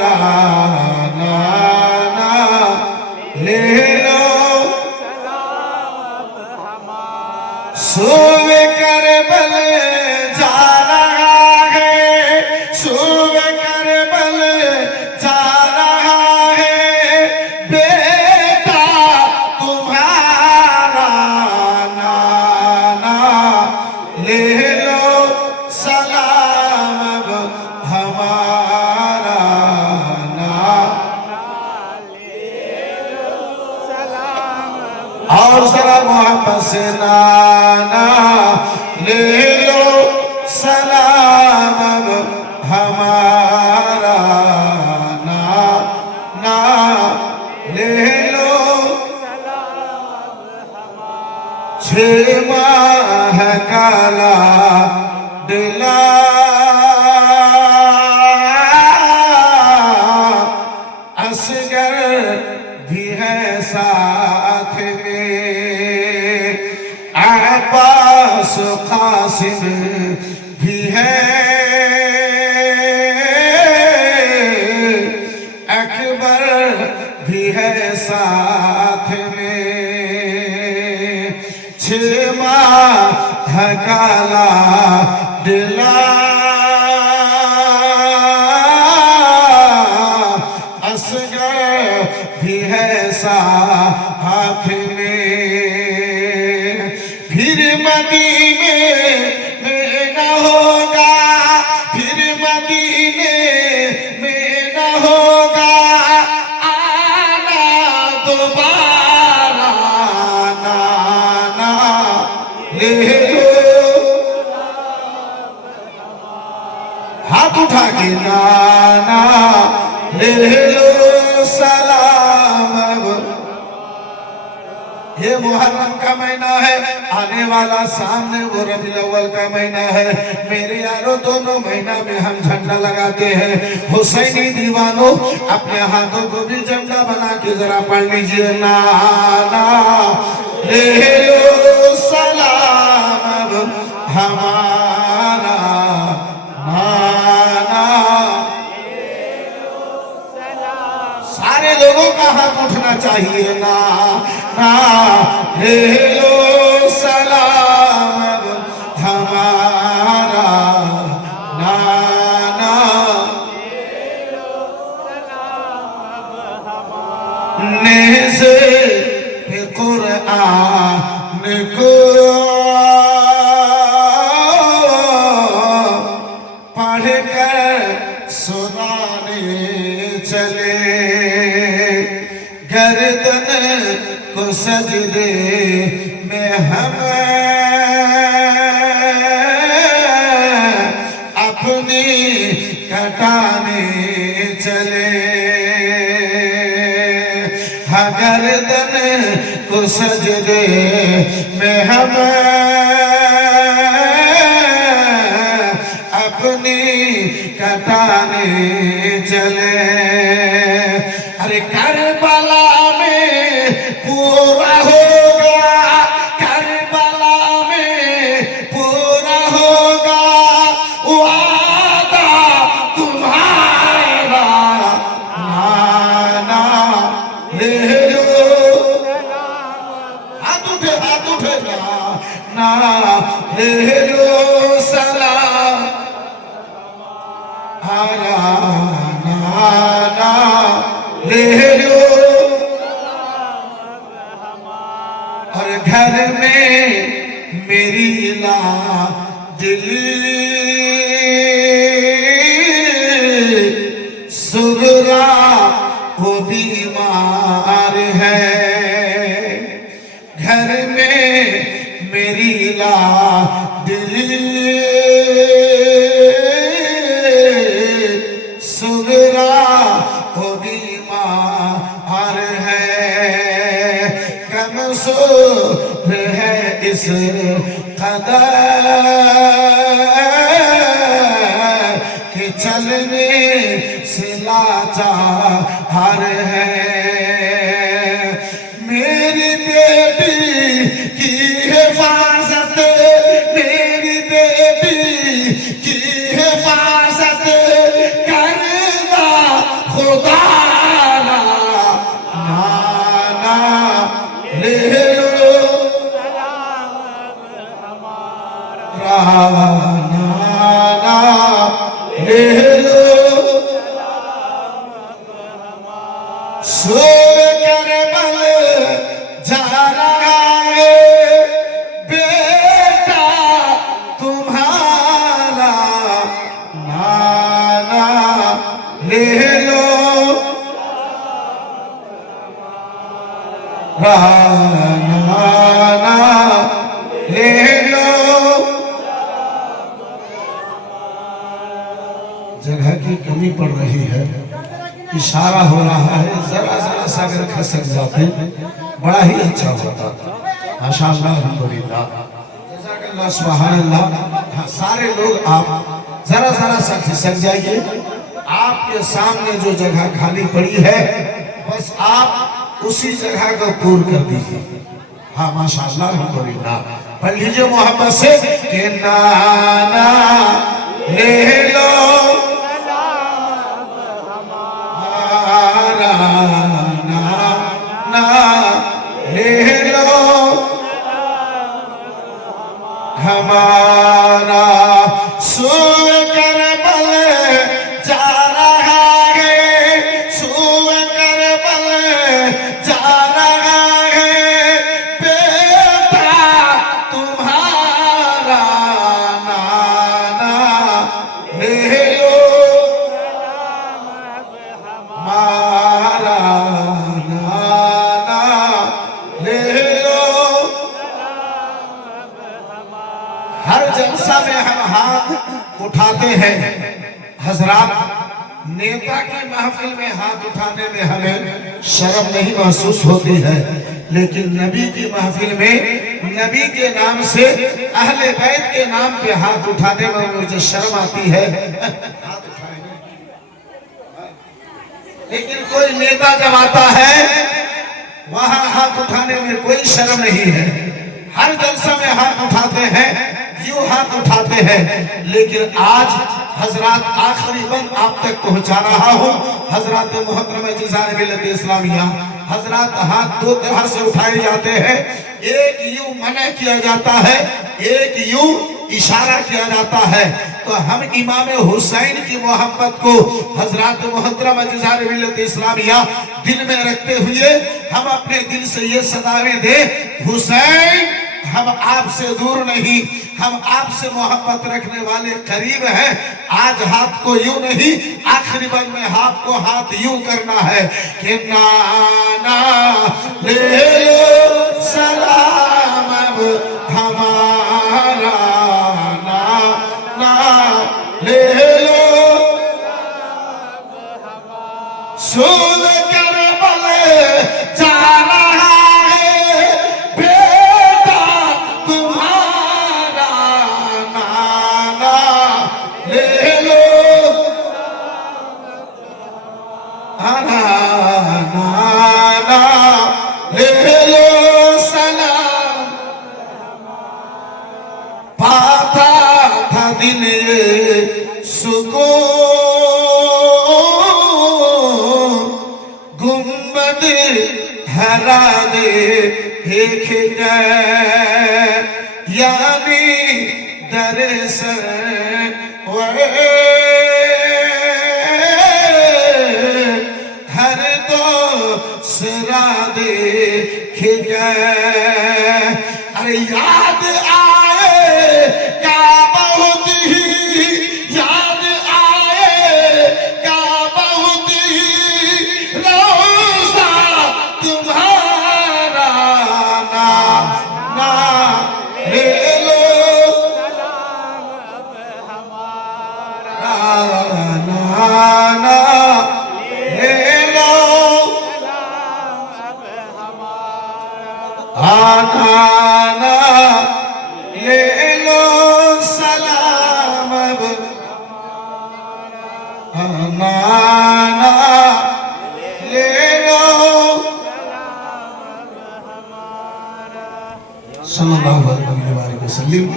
ना ना ले लो सूब करबल जा रहा है, सूब करबल जा रहा है बेटा तुम्हारा, नाना ले लो सलाम अब हमारा, और जरा मोहब्बत से नाना ले लो सलाम अब हमारा, ना ले लो 6 माह काला दिला असगर भी है साथ में, अब्बास कासिम भी है, अकबर भी है साथ में, 6 माह काला दिला असगर भी है साथ में, फिर मदीने में न होगा, फिर मदीने में न होगा आना दोबारा, नाना ले लो हाथ उठा के, नाना ले लो सलाम अब। ये मुहर्रम का महीना है, आने वाला सामने वो रबीउल अव्वल का महीना है। मेरे यारों दोनों महीना में हम झंडा लगाते हैं। हुसैनी दीवानों अपने हाथों को भी झंडा बना के जरा पढ़ लीजिए, नाना ले लो सलाम अब हमारा, नाना सारे लोगों का हाथ उठना चाहिए, ना ना ले लो सलाम अब हमारा, नाना नेज़े पे कुरआन को पढ़ कर सुनाने चले, गर्दन को सजदे में हम अपनी कटाने चले, हाँ गर्दन को सजदे में हम अपनी कटाने चले। अरे करबला में पूरा होगा, करबला में पूरा होगा वादा तुम्हारा, नाना ले लो हाथ उठे ना ले लो सलाम हमारा, नाना ले लो। और घर में मेरी लाडली सुगरा वो बीमार है, घर में मेरी लाडली सुगरा वो बीमार है, कमजोर है इस कदर कि चलने से लाचार है। मेरी बेटी की हिफाजत, मेरी बेटी की हिफाजत करना ले लो राना ले लो। जगह की कमी पड़ रही है, इशारा हो रहा है, जरा जरा सा अगर खसक जाते बड़ा ही अच्छा होता। माशाअल्लाह अल्हम्दुलिल्लाह जज़ाकल्लाह सुभान अल्लाह। हाँ, सारे लोग आप जरा जरा सा खिसक जाइए। आपके सामने जो जगह खाली पड़ी है बस आप उसी जगह को पूर्ण कर दीजिए। हाँ माशाअल्लाह अल्हम्दुलिल्लाह। पढ़ लीजिए मोहब्बत से कि नाना ले लो हमारा, नाना ले लो हमारा। सुन कर बल जा रहा है, सुन कर बल जा रहा है बेटा तुम्हारा। नाना ले लो हमारा, नाना ले लो। हर जलसा में हम हाथ उठाते हैं हजरात। नेता की महफिल में हाथ उठाने में हमें शर्म नहीं महसूस होती है, लेकिन नबी की महफिल में नबी के नाम से अहले बैत के नाम पे हाथ उठाने में मुझे शर्म आती है। हाथ उठाएंगे, लेकिन कोई नेता जब आता है वहां हाथ उठाने में कोई शर्म नहीं है। हर जलसा में हाथ उठाते हैं, यूं हाथ उठाते हैं। लेकिन आज हजरात आखिरी बंद आप तक पहुंचा रहा हूं। हजरात मोहतरम जिज़ान मिल्लत इस्लामिया, हजरात हाथ दो तरह से उठाए जाते हैं। एक यूं मना किया जाता है, एक यूं इशारा किया जाता है। तो हम इमाम हुसैन की मोहब्बत को हजरात मोहतरम जिज़ान मिल्लत इस्लामिया दिल में रखते हुए हम अपने दिल से ये सदाएं दे, हुसैन हम आपसे दूर नहीं, हम आपसे मोहब्बत रखने वाले करीब हैं। आज हाथ को यूं नहीं, आखिरी बंद में हाथ को हाथ यूं करना है कि नाना ले लो सलाम अब हमारा, नाना ले लो सुन कर बल जा रहा है बेटा तुम्हारा। नाना ले लो नाना ले लो सलाम। पाता था दिन ये सुकून, गुंबद हरा दे देख गए यानी दरअसल हर दो सरा देख गए। अरे याद आए क्या बहुत ही याद आए क्या बहुत ही रोज़ा तुम्हारा। नाना ले लो नाना ले लो नाना ले लो सलाम अब नाना ले लो। सल्लल्लाहु अलैहि वसल्लम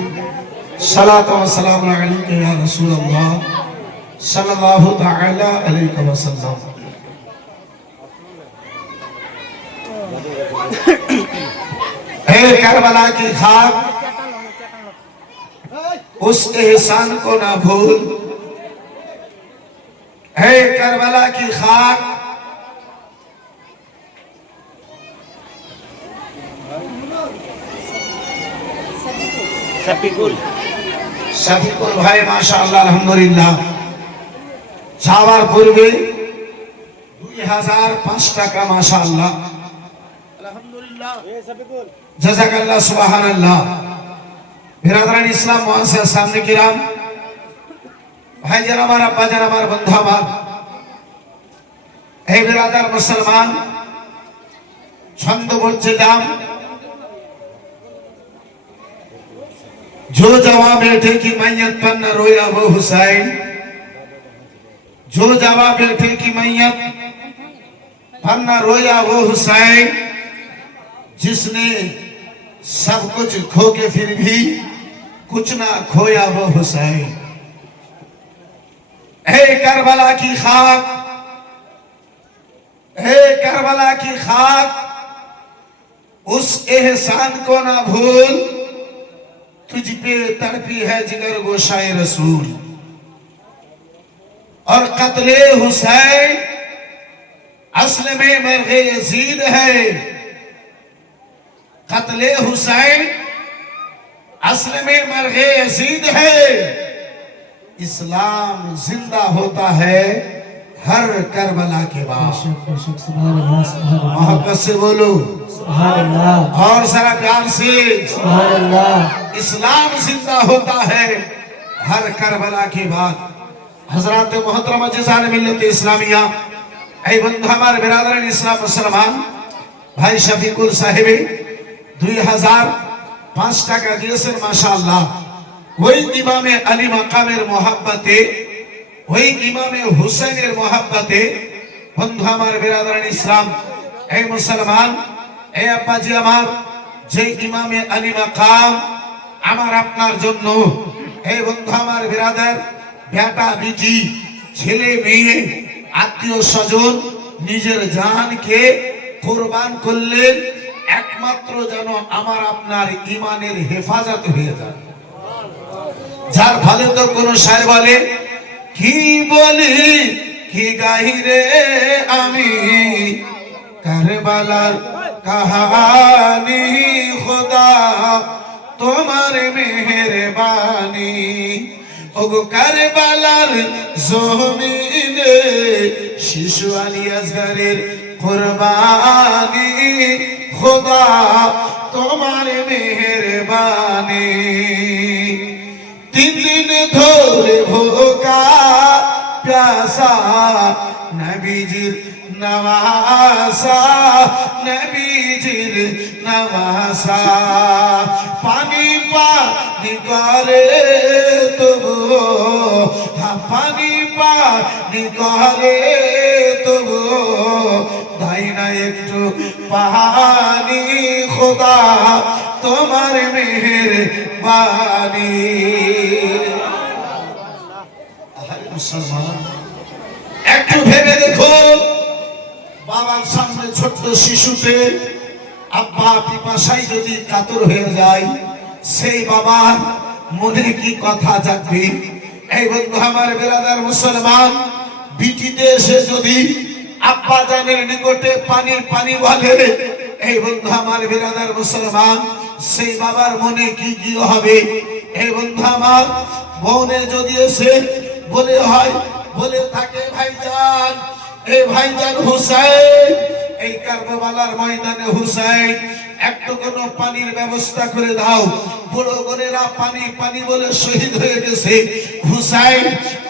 सलातो व सलाम अलैका या रसूल अल्लाह सल्लल्लाहु तआला अलैहि वसल्लम। हे करबला की खाक, उस एहसान को ना भूल। हे करबला की खाक, शफीकुल भाई माशाअल्लाह अल्हम्दुलिल्लाह যাওয়ার পূর্বে 2005 টাকা মাশাআল্লাহ আলহামদুলিল্লাহ জাযাকাল্লাহ সুবহানাল্লাহ। বিরাদরান ইসলাম মুআসসাস সামনে কিরাম, ভাইজান আমার, আব্বাজান আমার, বন্ধু আমার, এই বিরাদার মুসলমান, ছন্দ বলছিলাম जो जवा बैठे की मैयत पर न रोया वो हुसैन, जो जवा बैठे की मैयत पर न रोया वो हुसैन, जिसने सब कुछ खो के फिर भी कुछ ना खोया वो हुसैन। हे करबला की खाक, हे करबला की खाक, उस एहसान को ना भूल, तुझ पे तड़पी है जिगर गोशाए रसूल। और कत्ले हुसैन असल में मरगे यजीद है, कत्ले हुसैन असल में मरगे यजीद है। इस्लाम जिंदा होता है हर करबला के बाद। मोहब्बत से बोलो और सारा प्यार से इस्लाम जिंदा होता है हर करबला के बाद। हजरत मोहतरमा जिजान मिल्लत इस्लामिया, ऐ बंधु हमारे बिरादरान इस्लाम मुसलमान, भाई शफीकुल साहेबे 2005 টাকা দিয়েছেন মাশাআল্লাহ। ওই ইমামে আলী মাকামের মোহাব্বতে, ওই ইমামে হুসাইনের মোহাব্বতে বন্ধু আমার বিরাদরান ইসলাম, এই মুসলমান, এই আব্বাজি আমার, যে ইমামে আলী মাকাম আমার আপনার জন্য, এই বন্ধু আমার বিরাদার, বেটা বিটি, ছেলে মেয়ে, আত্মীয় স্বজন, নিজের জানকে কুরবান করলেন একমাত্র যেন আমার আপনার ইমানের হেফাজত হয়ে যায়। যার ফলে তো কোন শায়ের বলে, কি বলি কি গাহিরে আমি কারবালার কাহানি, খোদা তোমার মেহেরবানি। ওগো কারবালার জমিনে শিশু আলী আসগরের কুরবানি, খোদা তোমার মেহেরবানি। 3 দিন ধরে ভোকা প্যাসা নবীজির নওয়াসা, নবীজির নওয়াসা। পানি পানি করে তবু, পানি পানি করে তবু, তাই না একটু পানি, খোদা তোমার মেহেরবানি। মুসলমান, একটু ভেবে দেখো, বাবার সামনে ছোট্ট শিশুতে আব্বা পিপাসায় যদি কাতর হয়ে যায়, সেই বাবার মনে কি কথা জাগবে? এই বন্ধু আমার বিরাদার মুসলমান, বিটিতে এসে যদি আব্বা জানের নিকটে পানি পানি বলে, এই বন্ধু আমার বিরাদার মুসলমান, সেই বাবার মনে কি কি হবে? এই বন্ধু আমার বোনে যদি এসে বলে হয়, বলে থাকে ভাইজান, এই ভাইজান হুসাইন, এই কারবালার ময়দানে হুসাইন একটু কোনো পানির ব্যবস্থা করে দাও। বড় বোনেরা পানি পানি বলে শহীদ হয়ে গেছে। হুসাইন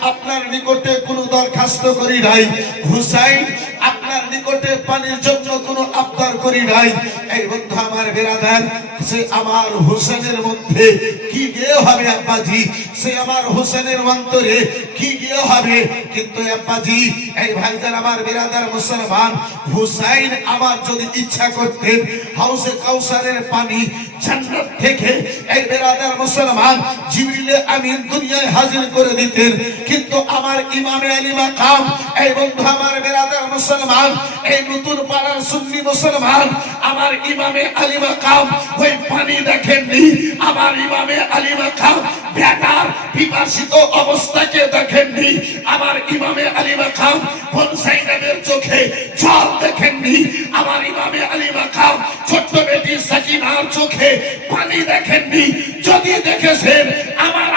আপনার নিকটে কোনো দরখাস্ত করি নাই, হুসাইন আপনার নিকটে পানির জন্য কোনো আবদার করি নাই। এই বন্ধু আমার বিরাদার, সে আমার হুসেনের মধ্যে কি গিয়ে হবে আব্বাজি, সে আমার হুসেনের অন্তরে কি গিয়ে হবে। কিন্তু আব্বাজি, এই ভাইজান আমার বিরাদার মুসলমান, হুসাইন আমার যদি ইচ্ছা করতেন হাউসে কাউসারের পানি জান্নাত থেকে, এই বিরাদার মুসলমান, জিবরিল আমিন দুনিয়ায় হাজির করে দিতেন। কিন্তু আমার ইমামে আলী মাকাম, এই বন্ধু আমার বিরাদার মুসলমান, এই নতুন পাড়ার সুন্নি মুসলমান, আমার ইমামে আলী মাকাম ওই পানি দেখেননি। আমার ইমামে আলী মাকাম বেটার বিপাসিত অবস্থাকে দেখেননি। আমার ইমামে আলী মাকাম বনসাইনের চোখে জল দেখেননি। আমার ইমামে আলী মাকাম ছোট্ট বেটি সাকিনার চোখে পানি দেখেননি। যদি দেখেছেন আমার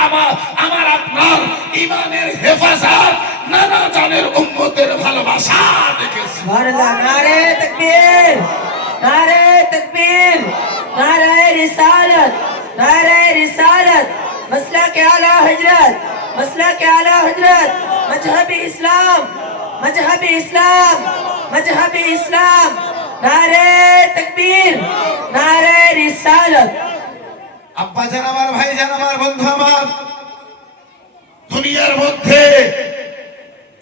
আপনার ইমানের হেফাজত নানা জানের উম্মতের ভালোবাসা দেখেছি। সুবহানাল্লাহ। নারে তাকবীর, নারে তাকবীর, নারে রিসালাত, নারে রিসালাত, मसलक आला हजरत, मसलक आला हजरत, मजहब इस्लाम, मजहब इस्लाम, मजहब इस्लाम, नारे तकबीर, नारे रिसालत। আব্বা জান আমার, ভাই জান আমার, বন্ধু আমার, দুনিয়ার মধ্যে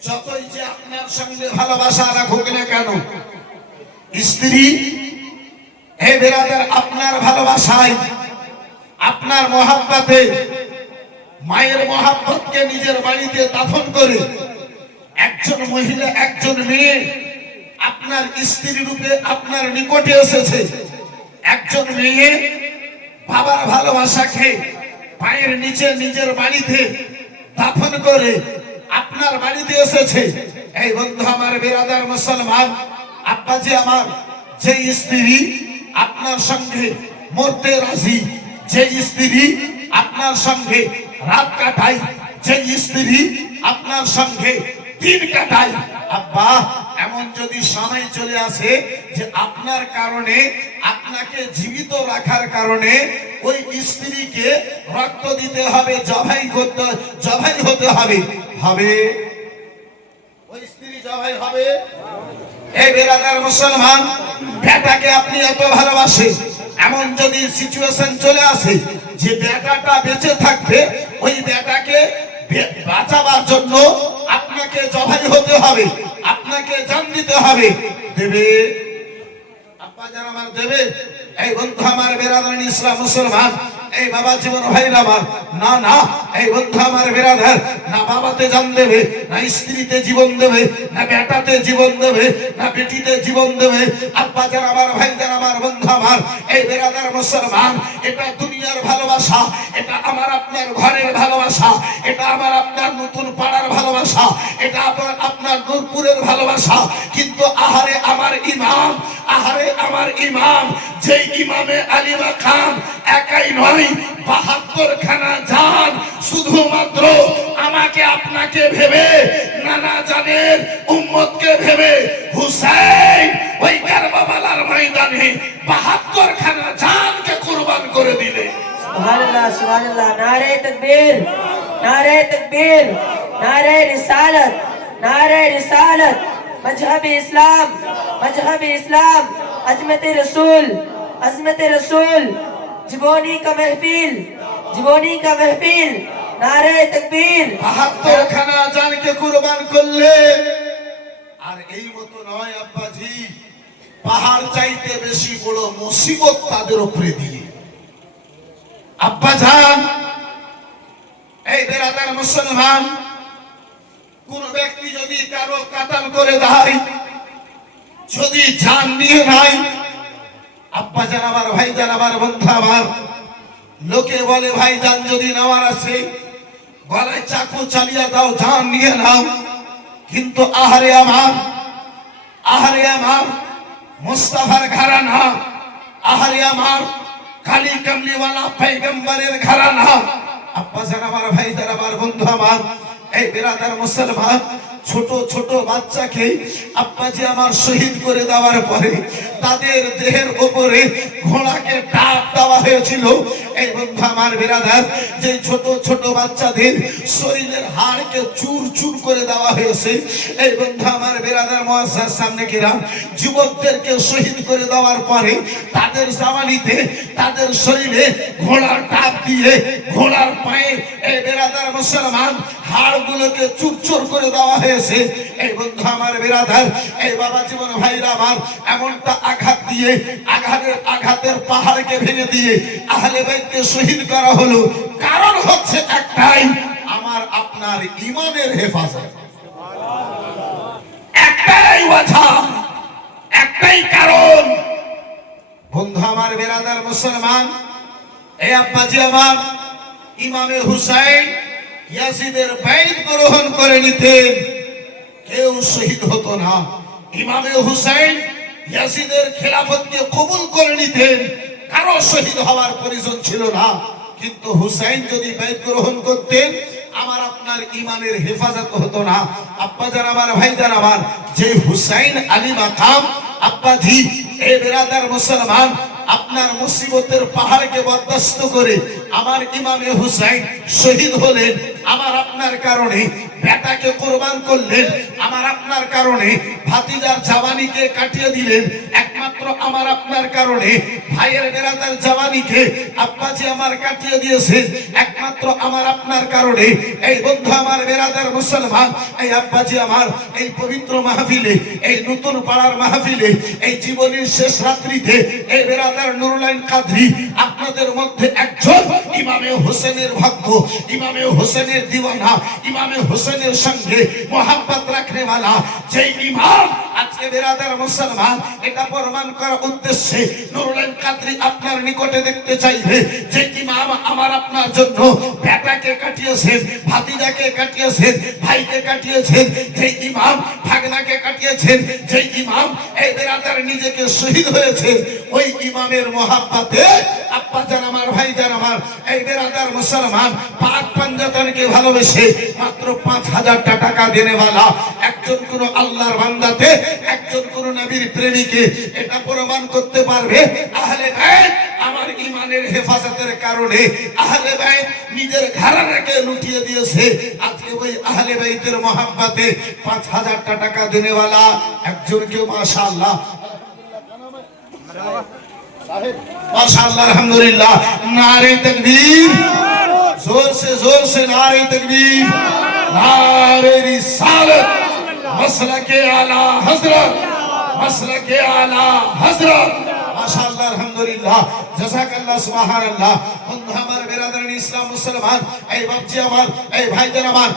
যতই যে আপনার সঙ্গে ভালোবাসা রাখুক না কেন, স্ত্রী হে বেরাদার, আপনার ভালোবাসায়, আপনার মহাব্বতে, মায়ের মহাব্বতকে নিজের বাড়িতে দাফন করে একজন মহিলা, একজন মেয়ে আপনার স্ত্রী রূপে আপনার নিকটে এসেছে। একজন মেয়ে বাবার ভালোবাসাকে পায়ের নিচে নিজের বাড়িতে দাফন করে আপনার বাড়িতে এসেছে। এই বন্ধু আমার, বেরাদার মুসলমান, আব্বাজি আমার, যে স্ত্রী আপনার সঙ্গে মরতে রাজি, যে স্ত্রী আপনার সঙ্গে রাত কাটায়, যে স্ত্রী আপনার সঙ্গে দিন কাটায়, আব্বা এমন যদি সময় চলে আসে যে আপনার কারণে, আপনাকে জীবিত রাখার কারণে ওই স্ত্রীকে রক্ত দিতে হবে, জবাই করতে, জবাই হতে হবে, হবে ওই স্ত্রী জবাই হবে। এই বেরাদার মুসলমান, বেটাকে আপনি এত ভালোবাসেন, এমন যদি সিচুয়েশন চলে আসে যে বেটাটা বেঁচে থাকবে, ওই বেটাকে বাঁচাবার জন্য আপনাকে জবাই হতে হবে, আপনাকে জান দিতে হবে, দেবে আব্বা জান আমার, দেবে। এই বন্ধু আমার, বেরাদার ইসলাম মুসলমান, এই বাবা জীবন ভাইরা আমার, না না, এই বন্ধু আমার বেরাদার, না বাবাতে জান দেবে, না স্ত্রীতে জীবন দেবে, না বেটাতে জীবন দেবে, না বেটিতে জীবন দেবে। আব্বা জান আমার, ভাই জান আমার, বন্ধু আমার, এই বেরাদার মুসলমান, এটা দুনিয়ার ভালোবাসা, এটা আমার আপনার ঘরের ভালোবাসা, এটা আমার আপনার নতুন পাড়ার ভালোবাসা, এটা আপনার নূরপুরের ভালোবাসা। কিন্তু আহারে আমার ইমাম, আহারে আমার ইমাম, যে ইমামে আলিমা খান একাই নয়, ৭২ খানা জান শুধুমাত্র আমাকে আপনাকে ভেবে, নানা জানের উম্মতকে ভেবে হুসাইন ওই কারবালার ময়দানে ৭২ খানা জানকে কুরবান করে দিলে। सुभानअल्लाह, सुभानअल्लाह। नारे तकबीर, नारे तकबीर, नारे रिसालत, नारे रिसालत, मजहब इस्लाम, मजहब इस्लाम, अजमत रसूल, अजमत रसूल, जीवनी का महफिल, जीवनी का महफिल, नारे तकबीर। ৭২ খানা জানকে কুরবান করলে। আর এই মতো নয় আব্বাজি, পাহাড় চাইতে বেশি বড় মুসিবত তাদের উপরে দিয়ে। আব্বা জান, এই বেরাদার মুসলমান, কোন ব্যক্তি যদি কারো কাতাল করে দেয়, যদি জান নিয়ে নাই, আব্বা জান আমার, ভাই জান আমার, বন্ধু আমার, লোকে বলে ভাই জান যদি নেওয়ার আছে গলায় চাকু চালিয়ে দাও, জান নিয়ে নাও। কিন্তু আহারে আমার, আহারে আমার মুস্তাফার ঘরানা, আহারে আমার কালী কামলিওয়ালা পয়গম্বরের ঘরানা। আব্বা জান আমার, ভাই জান আমার, বন্ধু আমার, এই বেরাদার মুসলমান, ছোট ছোট বাচ্চাকে আব্বাজি আমার শহীদ করে দেওয়ার পরে তাদের দেহের উপরে ঘোড়াকে টাপ দেওয়া হয়েছিল। এই বন্ধু আমার বেরাদার, যে ছোট ছোট বাচ্চাদের শরীরের হাড়কে চুর চুর করে দেওয়া হয়েছে। এই বন্ধু আমার বেরাদার, মুআজ্জাজ সামনে কিরাম, যুবকদেরকে শহীদ করে দেওয়ার পরে তাদের জামানিতে, তাদের শরীরে ঘোড়ার টাপ দিয়ে, ঘোড়ার পায়ে, এই বেরাদার মুসলমান, হাড়গুলোকে চুরচুর করে দেওয়া হয়েছে। এই বন্ধু আমার বেরাদার, এই বাবা জীবন ভাইরা আমার, এমনটা আঘাত দিয়ে, আঘাতের পাহাড়কে ভেঙে দিয়ে আহলে বাইতকে শহীদ করা হলো। কারণ হচ্ছে একটাই, আমার আপনার ঈমানের হেফাজত। একটাই ওয়াজা, একটাই কারণ। বন্ধু আমার বেরাদার মুসলমান, এই আব্বাজি আমার, ইমামে হুসাইন ইয়াজিদের বাইত গ্রহণ করে নিতেন, কেউ শহীদ হতো না। ইমামে হুসাইন ইয়াজিদের খেলাফতকে কবুল করে নিতেন, কারো শহীদ হওয়ার প্রয়োজন ছিল না। কিন্তু হুসাইন যদি বাইত গ্রহণ করতেন, আমার আপনার আপনার ইমানের হেফাজত হতো না। আব্বাজান আমার, ভাইজান আমার, যে হুসাইন আলী মাকাম আব্বাজি, এ বেরাদার মুসলমান, আপনার মুসিবতের পাহাড়কে বরদাস্ত করে আমার ইমামে হুসাইন শহীদ হলেন। আমার আপনার কারণে বেটাকে কোরবান করলেন, আমার আপনার কারণে ভাতিজার জাওয়ানিকে কাটিয়ে দিলেন, একমাত্র আমার আপনার কারণে ভাইয়ের বেরাদার জাওয়ানিকে আব্বাজি আমার কাটিয়ে দিয়েছে, একমাত্র আমার আপনার কারণে। এই বন্ধু আমার, বেরাদার মুসলমান, এই আব্বাজি আমার এই পবিত্র মাহফিলে, এই নতুন পাড়ার মাহফিলে, এই জীবনের শেষ রাত্রিতে এই বেরাদার নুরুল আইন কাদরি আপনাদের মধ্যে একজন ইমামে হোসেনের ভক্ত, ইমামে হোসেনের দিওয়ানা, ইমামে হোসেনের সঙ্গে মোহাব্বত রাখনে वाला, যে ইমাম আজকে বেরাদার মুসলমান এটা প্রমাণ করার উদ্দেশ্যে নুরুল আইন কাদরি আপনার নিকটে দেখতে চাইবে, যে ইমাম আমার আপনার জন্য বেটাকে কাটিয়েছেন, ভাতিজাকে কাটিয়েছেন, ভাইকে কাটিয়েছেন, যে ইমাম ভাগনাকে কাটিয়েছেন, যে ইমাম এই বেরাদার নিজেকে শহীদ হয়েছে, ওই ইমামের মোহাব্বতে আব্বাজান আমার, ভাইজান আমার, এই বেরাদার মুসলমান পাক পাঞ্জাতনকে ভালোবেসে মাত্র 5000 টাকা দেনে वाला একজন কোন আল্লাহর বান্দাতে, একজন কোন নবীর প্রেমিকে এটা প্রমাণ করতে পারবে আহলে বাইত আমার ইমানের হেফাজতের কারণে আহলে বাইত নিজের ঘরানাকে লুটিয়ে দিয়েছে। আজকে ওই আহলে বাইতের মোহাব্বতে 5000 টাকা দেনে वाला একজনকে মাশাআল্লাহ, माशाअल्लाह, अल्हम्दुलिल्लाह, नारे तकबीर, जोर से नारे तकबीर, नारे रिसालत, मसलके आला हजरत, मसलके आला हजरत, माशाअल्लाह, अल्हम्दुलिल्लाह, जज़ाकल्लाह, सुबहानअल्लाह। बंधु हमारे बिरादरान इस्लाम मुसलमान, ऐ बापजी हमार, ऐ भाईजान हमार।